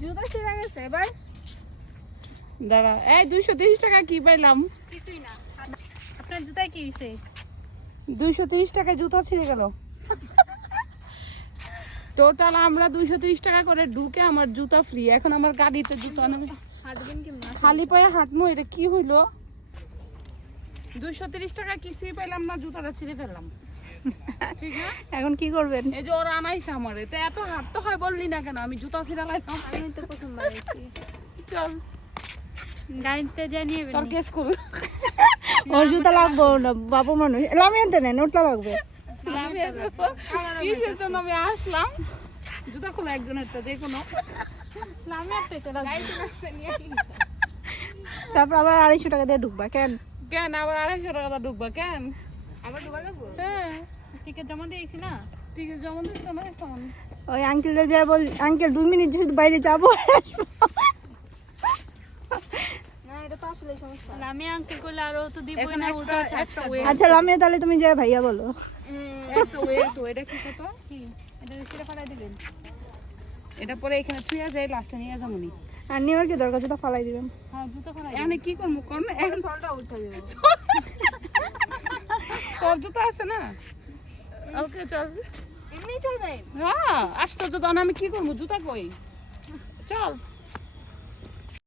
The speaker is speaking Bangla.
জুতা ছিঁড়ে গেছে এবার দাঁড়া এই 230 টাকা কি পাইলাম? কিছুই না। আপনার জুতায় কি হইছে? 230 টাকায় জুতা ছিঁড়ে গেল। টোটাল আমরা 230 টাকা করে ঢুকে আমার জুতা ফ্রি। এখন আমার গাড়িতে জুতা নেবে, হাঁটবেন কেমন? খালি পায়ে হাঁটবো। এটা কি হইলো? 230 টাকা কিছুই পাইলাম না, জুতাটা ছিঁড়ে ফেললাম। ঠিক না? এখন কি করবেন? এই যে ওরা আনাইছে আমারে, তো এত হাঁটতে হয় বললি না কেন? আমি জুতা ছিঁড়া লাইলাম। আমি তো প্রথমবার আইছি। চল গাড়িতে যাই নিয়ে তোর কেস কর। ওর জুতা লাগবো না, বাবু মানুষ লামিয়ানটা নেন, ওটা লাগবে। কিসের জন্য আমি আসলাম? জুতা খোলা একজনের তো যে কোনো। আমি আপনি তো গাড়িতে রাখছে নিয়ে কি? তারপর আবার 250 টাকা দিয়ে ঢুকবা কেন? কেন আবার 250 টাকা ঢুকবা কেন? আবার ঢোকা লাগবো? হ্যাঁ টিকিট জমা দিয়েছি না? টিকিট জমা দিচ্ছ না এখন? ওই আঙ্কেলটা যা বল, আঙ্কেল 2 মিনিট যদি বাইরে যাবো। না এটা তো আসলে সমস্যা। আমি আঙ্কেল কইলে আরো তো দিবই এখন না, উল্টো একটা ছাড় ওয়ে আচ্ছা লামিয়া, তাহলে তুমি যা ভাইয়া বলো। একটা ওয়ে তো এটা কি কত? কি এটা ছেড়ে ফালাই দিবেন? এটা পরে এখানে ছুঁয়ে যায়, লাস্টে নিয়ে যাবো নি। আর নেওয়ার কি দরকার, জুতা ফালাই দিবেন। হ্যাঁ জুতো ফালাই এখানে কি করবো কোন? এখন সলটা উঠে দেব। তোর জুতো আছে না? ওকে চল। এমনি চলবে? হ্যাঁ আশ্চর্য, তখন আমি কি করবো? জুতা কই? চল।